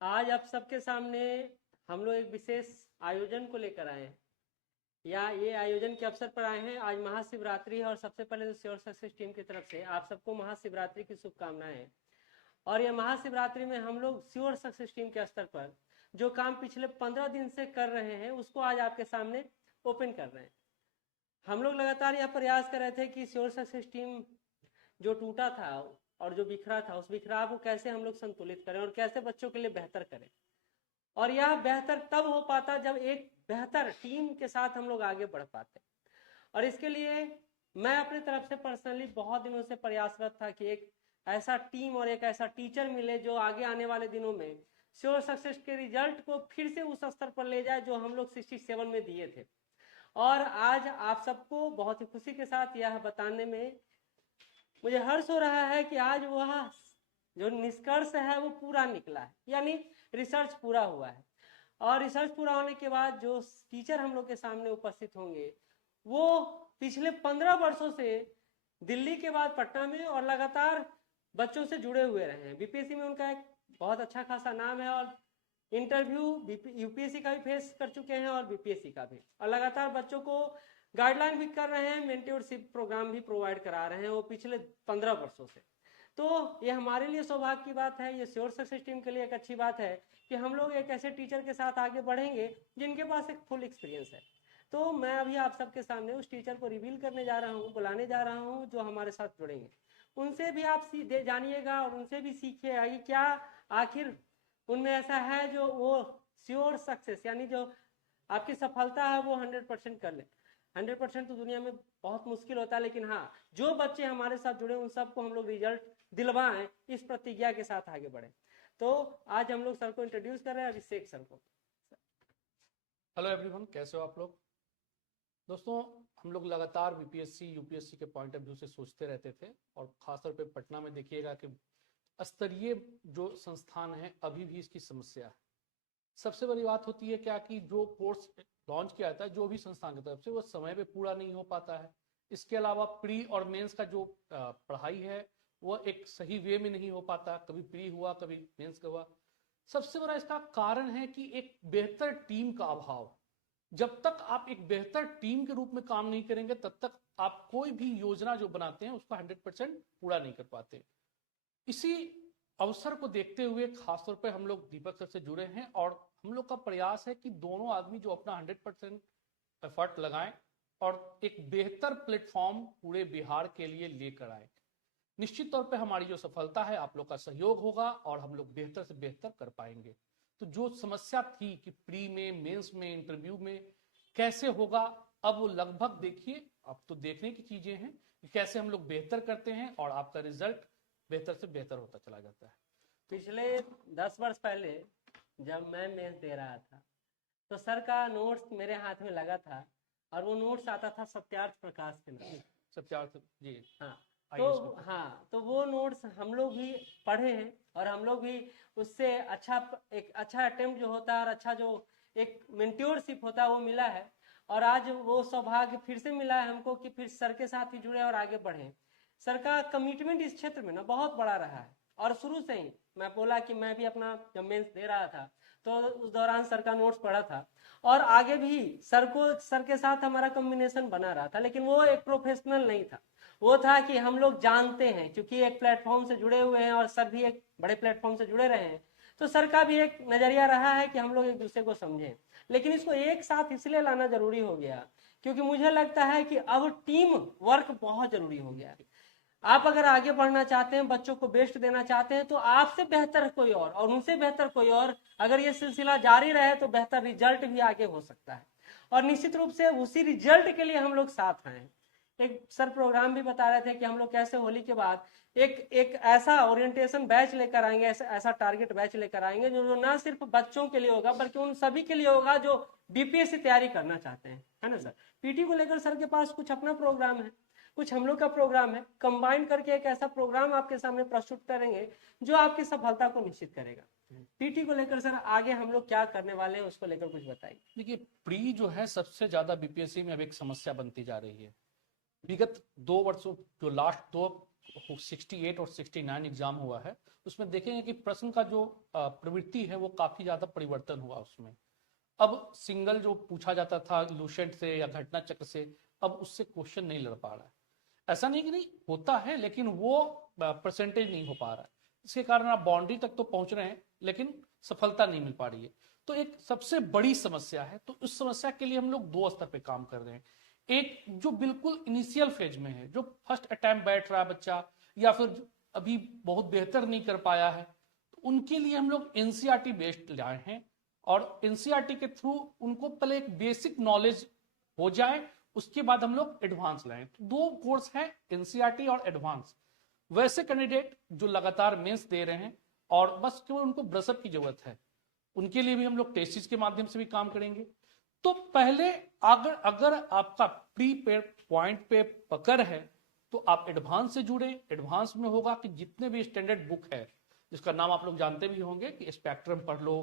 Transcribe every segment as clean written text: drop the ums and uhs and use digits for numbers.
आज आप सबके सामने हम लोग एक विशेष आयोजन को लेकर आए हैं, या ये आयोजन के अवसर पर आए हैं। आज महाशिवरात्रि है और सबसे पहले तो श्योर सक्सेस टीम की तरफ से आप सबको महाशिवरात्रि की शुभकामनाएं हैं। और ये महाशिवरात्रि में हम लोग श्योर सक्सेस टीम के स्तर पर जो काम पिछले 15 दिन से कर रहे हैं उसको आज आपके सामने ओपन कर रहे हैं। हम लोग लगातार यह प्रयास कर रहे थे कि श्योर सक्सेस टीम जो टूटा था और जो बिखरा था, उस बिखराव को कैसे हम लोग संतुलित करें और कैसे बच्चों के लिए बेहतर करें। और यह बेहतर तब हो पाता जब एक बेहतर टीम के साथ हम लोग आगे बढ़ पाते। और इसके लिए मैं अपनी तरफ से पर्सनली बहुत दिनों से प्रयासरत था कि एक ऐसा टीम और एक ऐसा टीचर मिले जो आगे आने वाले दिनों में श्योर सक्सेस के रिजल्ट को फिर से उस स्तर पर ले जाए जो हम लोग 67 में दिए थे। और आज आप सबको बहुत ही खुशी के साथ यह बताने में मुझे हर्ष हो रहा है कि आज वह जो निष्कर्ष है वो पूरा निकला है, यानी रिसर्च पूरा हुआ है। और रिसर्च पूरा होने के बाद जो टीचर हम लोग के सामने उपस्थित होंगे वो पिछले 15 वर्षों से दिल्ली के बाद पटना में और लगातार बच्चों से जुड़े हुए रहे हैं। बीपीएससी में उनका एक बहुत अच्छा खासा नाम है और इंटरव्यू यूपीएससी का भी फेस कर चुके हैं और बीपीएससी का भी, और लगातार बच्चों को गाइडलाइन भी कर रहे हैं, मेंटरशिप प्रोग्राम भी प्रोवाइड करा रहे हैं वो पिछले 15 वर्षों से। तो ये हमारे लिए सौभाग्य की बात है, ये श्योर सक्सेस टीम के लिए एक अच्छी बात है कि हम लोग एक ऐसे टीचर के साथ आगे बढ़ेंगे जिनके पास एक फुल एक्सपीरियंस है। तो मैं अभी आप सबके सामने उस टीचर को रिवील करने जा रहा हूँ, बुलाने जा रहा हूँ जो हमारे साथ जुड़ेंगे। उनसे भी आप जानिएगा और उनसे भी सीखिएगा कि क्या आखिर उनमें ऐसा है जो वो श्योर सक्सेस यानी जो आपकी सफलता है वो 100% कर ले। 100% तो दुनिया में बहुत मुश्किल होता है, लेकिन हाँ, जो बच्चे हमारे साथ जुड़े उन सबको हम लोग रिजल्ट दिलवाएं, इस प्रतिज्ञा के साथ आगे बढ़े। तो आज हम लोग सर को इंट्रोड्यूस कर रहे हैं, अभिषेक सर को। हेलो एवरीवन, कैसे हो आप लोग। दोस्तों, हम लोग लगातार बीपीएससी यूपीएससी के पॉइंट ऑफ व्यू से सोचते रहते थे और खासतौर पे पटना में देखिएगा कि स्तरीय जो संस्थान है अभी भी इसकी समस्या है। सबसे बड़ी बात होती है क्या कि जो कोर्स लॉन्च किया जाता है जो भी संस्थान की तरफ से वो समय पे पूरा नहीं हो पाता है। इसके अलावा प्री और मेंस का जो पढ़ाई है वो एक सही वे में नहीं हो पाता, कभी प्री हुआ कभी मेंस का हुआ। सबसे बड़ा इसका कारण है कि एक बेहतर टीम का अभाव। जब तक आप एक बेहतर टीम के रूप में काम नहीं करेंगे तब तक आप कोई भी योजना जो बनाते हैं उसको 100% पूरा नहीं कर पाते। इसी अवसर को देखते हुए खासतौर पे हम लोग दीपक सर से जुड़े हैं और हम लोग का प्रयास है कि दोनों आदमी जो अपना 100% एफर्ट लगाएं और एक बेहतर प्लेटफॉर्म पूरे बिहार के लिए लेकर आए। निश्चित तौर पे हमारी जो सफलता है आप लोग का सहयोग होगा और हम लोग बेहतर से बेहतर कर पाएंगे। तो जो समस्या थी कि प्री में, मेंस में, इंटरव्यू में कैसे होगा, अब वो लगभग देखिए, अब तो देखने की चीजें हैं कि कैसे हम लोग बेहतर करते हैं और आपका रिजल्ट बेहतर से बेहतर होता चला जाता है। पिछले 10 वर्ष पहले जब मैं मेंस दे रहा था तो सर का नोट्स मेरे हाथ में लगा था और वो नोट्स आता था सत्यार्थ प्रकाश के नाम। सत्यार्थ जी, हाँ, तो वो नोट्स हम लोग भी पढ़े हैं और हम लोग भी उससे एक अच्छा अटेम्प्ट जो होता है और अच्छा जो एक मेंटोरशिप होता है वो मिला है। और आज वो सौभाग्य फिर से मिला है हमको कि फिर सर के साथ ही जुड़े और आगे बढ़े। सर का कमिटमेंट इस क्षेत्र में ना बहुत बड़ा रहा है और शुरू से ही मैं बोला कि मैं भी अपना जब मेंस दे रहा था तो उस दौरान सर का नोट्स पढ़ा था और आगे भी सर के साथ हमारा कॉम्बिनेशन बना रहा था, लेकिन वो एक प्रोफेशनल नहीं था। वो था कि हम लोग जानते हैं क्योंकि एक प्लेटफॉर्म से जुड़े हुए हैं और सर भी एक बड़े प्लेटफॉर्म से जुड़े रहे हैं, तो सर का भी एक नजरिया रहा है कि हम लोग एक दूसरे को समझें। लेकिन इसको एक साथ इसलिए लाना जरूरी हो गया क्योंकि मुझे लगता है कि अब टीम वर्क बहुत जरूरी हो गया है। आप अगर आगे बढ़ना चाहते हैं, बच्चों को बेस्ट देना चाहते हैं, तो आपसे बेहतर कोई और उनसे बेहतर कोई और अगर ये सिलसिला जारी रहे तो बेहतर रिजल्ट भी आगे हो सकता है। और निश्चित रूप से उसी रिजल्ट के लिए हम लोग साथ हैं। एक सर प्रोग्राम भी बता रहे थे कि हम लोग कैसे होली के बाद एक ऐसा ओरिएंटेशन बैच लेकर आएंगे, ऐसा टारगेट बैच लेकर आएंगे जो ना सिर्फ बच्चों के लिए होगा बल्कि उन सभी के लिए होगा जो बीपीएससी तैयारी करना चाहते हैं, है ना सर। पीटी को लेकर सर के पास कुछ अपना प्रोग्राम है, कुछ हम लोग का प्रोग्राम है, कंबाइन करके एक ऐसा प्रोग्राम आपके सामने प्रस्तुत करेंगे जो आपकी सफलता को निश्चित करेगा। पीटी को लेकर सर आगे हम लोग क्या करने वाले हैं उसको लेकर कुछ बताइए। देखिए, प्री जो है सबसे ज्यादा बीपीएससी में अब एक समस्या बनती जा रही है। विगत 2 वर्षों जो लास्ट 2 68 और 69 एग्जाम हुआ है, उसमें देखेंगे कि प्रश्न का जो प्रवृत्ति है वो काफी ज्यादा परिवर्तन हुआ उसमें। अब सिंगल जो पूछा जाता था लूसेंट से या घटना चक्र से, अब उससे क्वेश्चन नहीं लड़ पा रहा है। ऐसा नहीं कि नहीं होता है, लेकिन वो परसेंटेज नहीं हो पा रहा है। इसके कारण आप बाउंड्री तक तो पहुंच रहे हैं लेकिन सफलता नहीं मिल पा रही है। तो एक सबसे बड़ी समस्या है। तो उस समस्या के लिए हम लोग दो स्तर पे काम कर रहे हैं। एक जो बिल्कुल इनिशियल फेज में है, जो फर्स्ट अटेम्प्ट बैठ रहा है बच्चा, या फिर अभी बहुत बेहतर नहीं कर पाया है, तो उनके लिए हम लोग एनसीईआरटी बेस्ड लाए हैं। और एनसीईआरटी के थ्रू उनको पहले एक बेसिक नॉलेज हो जाए, उसके बाद हम लोग एडवांस लाएं। तो दो कोर्स हैं, एनसीईआरटी और एडवांस। वैसे कैंडिडेट जो लगातार मेंस दे रहे हैं और बस केवल उनको ब्रशअप की जरूरत है, उनके लिए भी हम लोग टेस्ट सीरीज के माध्यम से भी काम करेंगे। तो पहले अगर आपका प्री पॉइंट पे पकड़ है तो आप एडवांस से जुड़े। एडवांस में होगा कि जितने भी स्टैंडर्ड बुक है, जिसका नाम आप लोग जानते भी होंगे कि स्पेक्ट्रम पढ़ लो,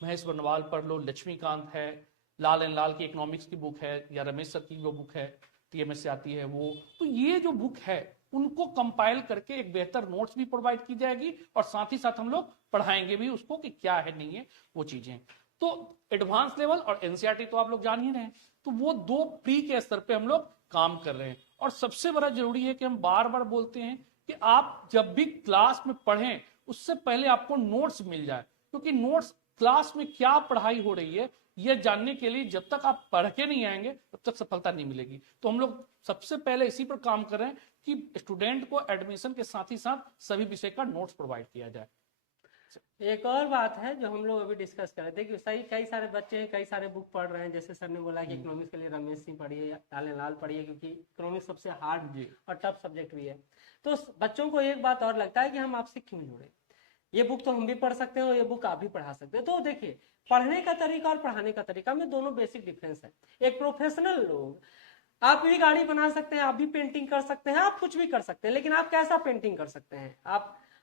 महेश बनवाल पढ़ लो, लक्ष्मीकांत है, लाल एंड लाल की इकोनॉमिक्स की बुक है, या रमेश सर की वो बुक है टीएमएस से आती है वो। तो ये जो बुक है उनको कंपाइल करके एक बेहतर नोट्स भी प्रोवाइड की जाएगी और साथ ही साथ हम लोग पढ़ाएंगे भी उसको कि क्या है नहीं है वो चीजें। तो एडवांस लेवल और एनसीईआरटी तो आप लोग जान ही रहे हैं। तो वो दो प्री के स्तर पे हम लोग काम कर रहे हैं। और सबसे बड़ा जरूरी है कि हम बार बार बोलते हैं कि आप जब भी क्लास में पढ़ें उससे पहले आपको नोट्स मिल जाए, क्योंकि नोट्स क्लास में क्या पढ़ाई हो रही है यह जानने के लिए जब तक आप पढ़ के नहीं आएंगे तब तक सफलता नहीं मिलेगी। तो हम लोग सबसे पहले इसी पर काम कर रहे हैं कि स्टूडेंट को एडमिशन के साथ ही साथ सभी विषय का नोट्स प्रोवाइड किया जाए। एक और बात है जो हम लोग अभी डिस्कस कर रहे थे कि सही कई सारे बच्चे हैं, कई सारे बुक पढ़ रहे हैं। जैसे सर ने बोला कि इकोनॉमिक्स के लिए रमेश सिंह पढ़िए, लाल लाल पढ़िए, क्योंकि इकोनॉमिक्स सबसे हार्ड और टफ सब्जेक्ट भी है। तो बच्चों को एक बात और लगता है कि हम आपसे क्यों जुड़े, ये बुक तो हम भी पढ़ सकते हैं और ये बुक आप भी पढ़ा सकते हैं। तो देखिए, पढ़ने का तरीका और पढ़ाने का तरीका में दोनों बेसिक डिफरेंस है। एक प्रोफेशनल लोग, आप भी गाड़ी बना सकते हैं, आप भी पेंटिंग कर सकते हैं, आप कुछ भी कर सकते हैं, लेकिन आप कैसा पेंटिंग कर सकते हैं?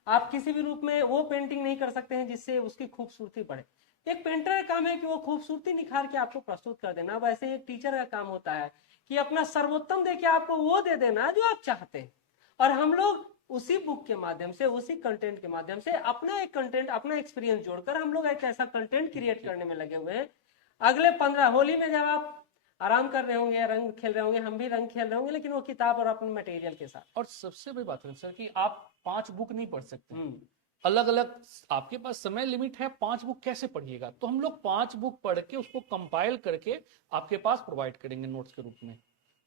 आप किसी भी रूप में वो पेंटिंग नहीं कर सकते हैं जिससे उसकी खूबसूरती बढ़े। एक पेंटर का काम है कि वो खूबसूरती निखार के आपको प्रस्तुत कर देना। वैसे एक टीचर का काम होता है कि अपना सर्वोत्तम देके आपको वो दे देना जो आप चाहते हैं। और हम लोग उसी बुक के माध्यम से, उसी कंटेंट के माध्यम से अपना एक कंटेंट, अपना एक्सपीरियंस जोड़कर हम लोग एक ऐसा कंटेंट क्रिएट करने में लगे हुए हैं। अगले 15 होली में जब आप आराम कर रहे होंगे, रंग खेल रहे होंगे, हम भी रंग खेल रहे होंगे, लेकिन वो किताब और अपने मटेरियल के साथ। और सबसे बड़ी बात है सर कि आप 5 बुक नहीं पढ़ सकते, अलग अलग आपके पास समय लिमिट है। 5 बुक कैसे पढ़िएगा? तो हम लोग 5 बुक पढ़ के उसको कंपाइल करके आपके पास प्रोवाइड करेंगे नोट्स के रूप में।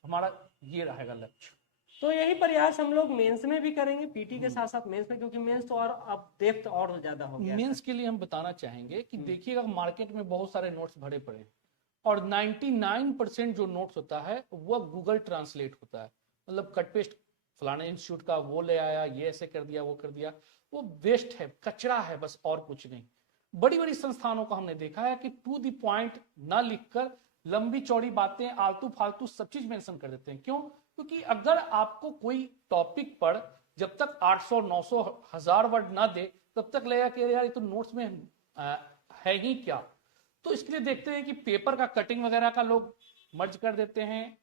हमारा ये रहेगा लक्ष्य। तो यही प्रयास हम लोग मेंस में भी करेंगे, पीटी के साथ साथ मेंस में, क्योंकि मेंस तो और अब डेप्थ और ज्यादा हो गया। मेंस के लिए हम बताना चाहेंगे कि देखिएगा मार्केट में बहुत सारे नोट्स भरे पड़े हैं और 99% जो नोट्स होता है वो गूगल ट्रांसलेट होता है। मतलब कट पेस्ट फलाने इंस्टीट्यूट का वो ले आया, ये ऐसे कर दिया, वो कर दिया, वो वेस्ट है, कचरा है, बस और कुछ नहीं। बड़ी बड़ी संस्थानों का हमने देखा है कि टू द पॉइंट ना लिखकर लंबी चौड़ी बातें, आलतू फालतू सब चीज मेंशन कर देते हैं। क्यों? क्योंकि अगर आपको कोई टॉपिक पर जब तक 800, 900, 1000 वर्ड ना दे तब तक लगेगा कि यार ये तो नोट्स में है ही क्या। तो इसके लिए देखते हैं कि पेपर का कटिंग वगैरह का लोग मर्ज कर देते हैं,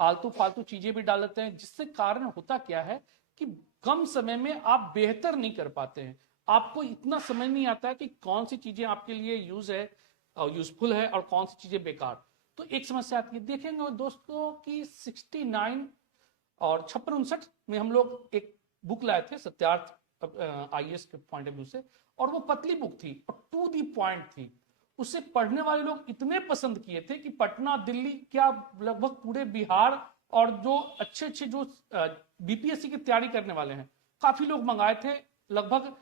आलतू फालतू चीजें भी डाल देते हैं, जिससे कारण होता क्या है कि कम समय में आप बेहतर नहीं कर पाते हैं। आपको इतना समझ नहीं आता है कि कौन सी चीजें आपके लिए यूजफुल है और कौन सी चीजें बेकार। तो एक समस्या आती है। देखेंगे दोस्तों कि 69 और 56-59 में हम लोग एक बुक लाए थे सत्यार्थ आईएएस के पॉइंट ऑफ व्यू से, और वो पतली बुक थी और टू दी पॉइंट थी। उसे पढ़ने वाले लोग इतने पसंद किए थे कि पटना, दिल्ली, क्या लगभग पूरे बिहार और जो अच्छे अच्छे जो बीपीएससी की तैयारी करने वाले हैं काफी लोग मंगाए थे। लगभग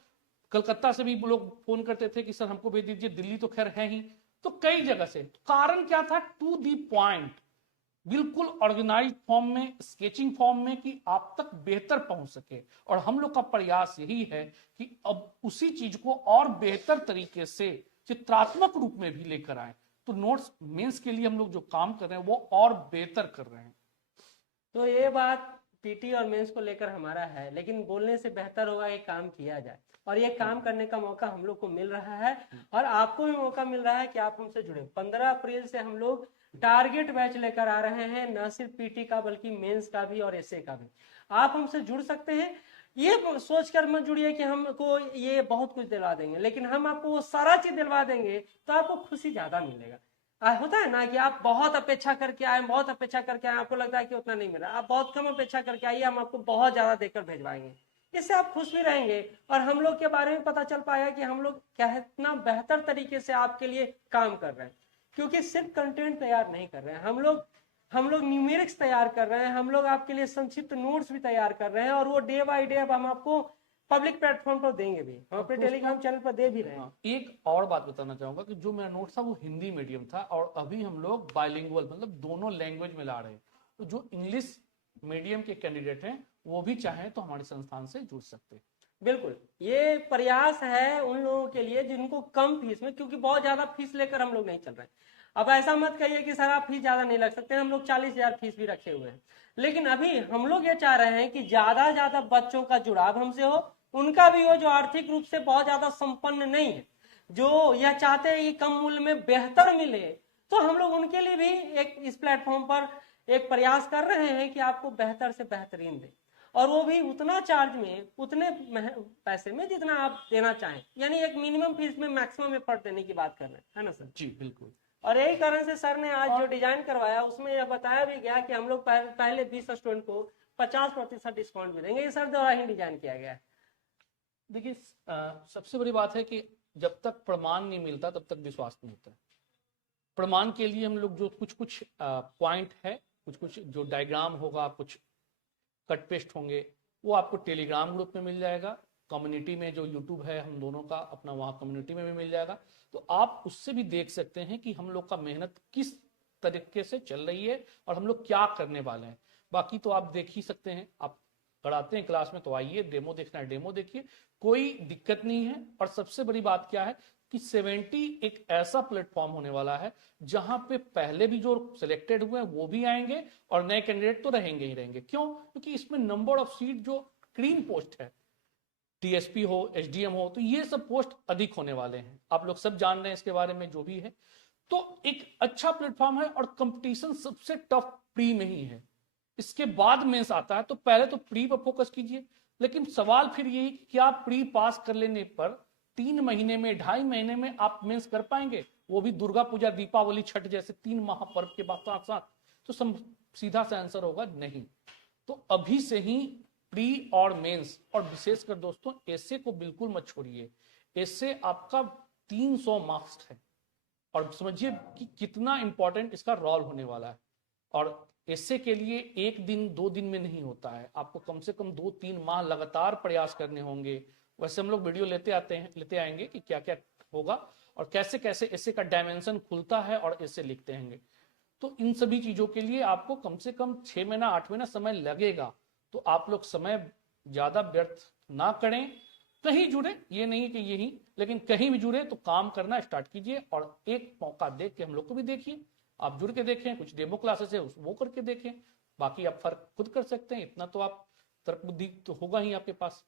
कलकत्ता से भी लोग फोन करते थे कि सर हमको भेज दीजिए, दिल्ली तो खैर है ही। तो कई जगह से कारण क्या था? टू दी पॉइंट, बिल्कुल ऑर्गेनाइज्ड फॉर्म में, स्केचिंग फॉर्म में, कि आप तक बेहतर पहुंच सके। और हम लोग का प्रयास यही है कि अब उसी चीज को और बेहतर तरीके से चित्रात्मक रूप में भी लेकर आए। तो नोट्स मेंस के लिए हम लोग जो काम कर रहे हैं वो और बेहतर कर रहे हैं। तो ये बात पीटी और मेंस को लेकर हमारा है, लेकिन बोलने से बेहतर होगा कि काम किया जाए। और ये काम करने का मौका हम लोग को मिल रहा है और आपको भी मौका मिल रहा है कि आप हमसे जुड़े। 15 अप्रैल से हम लोग टारगेट बैच लेकर आ रहे हैं, न सिर्फ पीटी का बल्कि मेंस का भी और एसए का भी। आप हमसे जुड़ सकते हैं। ये सोचकर मत जुड़िए कि हमको ये बहुत कुछ दिलवा देंगे, लेकिन हम आपको वो सारा चीज दिलवा देंगे तो आपको खुशी ज्यादा मिलेगा। होता है ना कि आप बहुत अपेक्षा करके आए, बहुत अपेक्षा करके आए, आपको लगता है कि उतना नहीं मिला, आप बहुत कम अपेक्षा करके आइए, हम आपको बहुत ज्यादा देकर भेजवाएंगे, इससे आप खुश भी रहेंगे। और हम लोग के बारे में पता चल पाएगा कि हम लोग कितना बेहतर तरीके से आपके लिए काम कर रहे हैं, क्योंकि सिर्फ कंटेंट तैयार नहीं कर रहे हैं, हम लोग न्यूमेरिक्स तैयार कर रहे हैं, हम लोग आपके लिए संक्षिप्त नोट्स भी तैयार कर रहे हैं, और वो डे बाय डे अब हम आपको पब्लिक प्लेटफॉर्म पर देंगे भी, हम अपने टेलीग्राम चैनल पर दे भी रहे हैं। एक और बात बताना चाहूंगा कि जो मेरा नोट था वो हिंदी मीडियम था, और अभी हम लोग बाइलिंगुअल मतलब दोनों लैंग्वेज में ला रहे हैं। तो जो इंग्लिश मीडियम के कैंडिडेट हैं वो भी चाहें तो हमारे संस्थान से जुड़ सकते हैं। बिल्कुल, ये प्रयास है उन लोगों के लिए जिनको कम फीस में, क्योंकि बहुत ज्यादा फीस लेकर हम लोग नहीं चल रहे हैं। अब ऐसा मत कहिए कि सर आप फीस ज्यादा नहीं लग सकते, हम लोग 40,000 फीस भी रखे हुए हैं, लेकिन अभी हम लोग ये चाह रहे हैं कि ज्यादा बच्चों का जुड़ाव हमसे हो, उनका भी हो जो आर्थिक रूप से बहुत ज्यादा संपन्न नहीं है, जो यह चाहते हैं कि कम मूल्य में बेहतर मिले, तो हम लोग उनके लिए भी एक इस प्लेटफॉर्म पर एक प्रयास कर रहे हैं कि आपको बेहतर से बेहतरीन दें, और वो भी उतना चार्ज में, उतने पैसे में जितना आप देना चाहें, यानी एक मिनिमम फीस में मैक्सिमम एफर्ट देने की बात कर रहे हैं, है ना सर? जी बिल्कुल। और यही कारण से सर ने आज जो डिजाइन करवाया उसमें यह बताया भी गया कि हम लोग पहले 20 स्टूडेंट को 50% डिस्काउंट भी देंगे। ये सर द्वारा ही डिजाइन किया गया है। देखिए सबसे बड़ी बात है कि जब तक प्रमाण नहीं मिलता तब तक विश्वास नहीं होता है। प्रमाण के लिए हम लोग जो कुछ पॉइंट है, कुछ जो डायग्राम होगा, कुछ कट पेस्ट होंगे, वो आपको टेलीग्राम ग्रुप में मिल जाएगा, कम्युनिटी में जो यूट्यूब है हम दोनों का अपना, वहाँ कम्युनिटी में भी मिल जाएगा। तो आप उससे भी देख सकते हैं कि हम लोग का मेहनत किस तरीके से चल रही है और हम लोग क्या करने वाले हैं। बाकी तो आप देख ही सकते हैं, आप पढ़ाते हैं क्लास में तो आइए, डेमो देखना है डेमो देखिए, कोई दिक्कत नहीं है। और सबसे बड़ी बात क्या है कि 70 एक ऐसा प्लेटफॉर्म होने वाला है जहां पे पहले भी जो सिलेक्टेड हुए हैं वो भी आएंगे और नए कैंडिडेट तो रहेंगे ही रहेंगे। क्यों? क्योंकि इसमें नंबर ऑफ सीट जो क्रीम पोस्ट है, टीएसपी हो, एसडीएम हो, तो ये सब पोस्ट अधिक होने वाले हैं। आप लोग सब जान रहे हैं इसके बारे में जो भी है। तो एक अच्छा प्लेटफॉर्म है और कंपटीशन सबसे टफ प्री में ही है, इसके बाद मेंस आता है। तो पहले तो प्री पर फोकस कीजिए, लेकिन सवाल फिर यही कि क्या आप प्री पास कर लेने पर 3 महीने में, 2.5 महीने में आप मेंस कर पाएंगे, वो भी दुर्गा पूजा, दीपावली, छठ जैसे 3 महापर्व के बाद साथ साथ? तो सीधा सा आंसर होगा नहीं। तो अभी से ही प्री और मेंस, और विशेषकर दोस्तों एसए को बिल्कुल मत छोड़िए। एसए आपका 300 मार्क्स है, और समझिए कि कितना इंपॉर्टेंट इसका रोल होने वाला है। और एसए के लिए 1 दिन 2 दिन में नहीं होता है, आपको कम से कम 2-3 माह लगातार प्रयास करने होंगे। वैसे हम लोग वीडियो लेते आएंगे कि क्या क्या होगा और कैसे कैसे एसए का डायमेंशन खुलता है और एसए लिखते हैं। तो इन सभी चीजों के लिए आपको कम से कम 6 महीना 8 महीना समय लगेगा। तो आप लोग समय ज्यादा व्यर्थ ना करें, कहीं जुड़े, ये नहीं कि यही, लेकिन कहीं भी जुड़े तो काम करना स्टार्ट कीजिए। और एक मौका देख के हम लोग को भी देखिए, आप जुड़ के देखें, कुछ डेमो क्लासेस है वो करके देखें, बाकी आप फर्क खुद कर सकते हैं। इतना तो आप तर्क बुद्धि तो होगा ही आपके पास।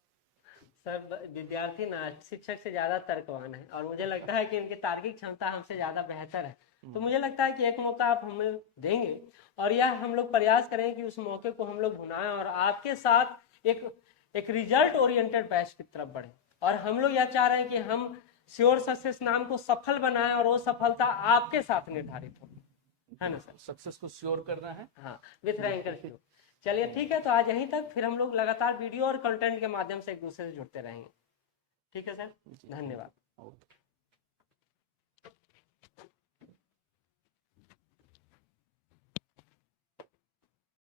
सर विद्यार्थी ना शिक्षक से ज्यादा तर्कवान है, और मुझे लगता है कि इनकी तार्किक क्षमता हमसे ज्यादा बेहतर है। तो मुझे लगता है कि एक मौका आप हमें देंगे, और यह हम लोग प्रयास करेंगे कि उस मौके को हम लोग भुनाएं और आपके साथ एक रिजल्ट ओरिएंटेड बैच की तरफ बढ़े। और हम लोग यह चाह रहे हैं कि हम श्योर सक्सेस नाम को सफल बनाएं, और वो सफलता आपके साथ निर्धारित हो, है ना सर? सक्सेस को श्योर करना है, हाँ, विथ रैंकर शुरू। चलिए ठीक है, तो आज यहीं तक, फिर हम लोग लगातार वीडियो और कंटेंट के माध्यम से एक दूसरे से जुड़ते रहेंगे। ठीक है सर, धन्यवाद।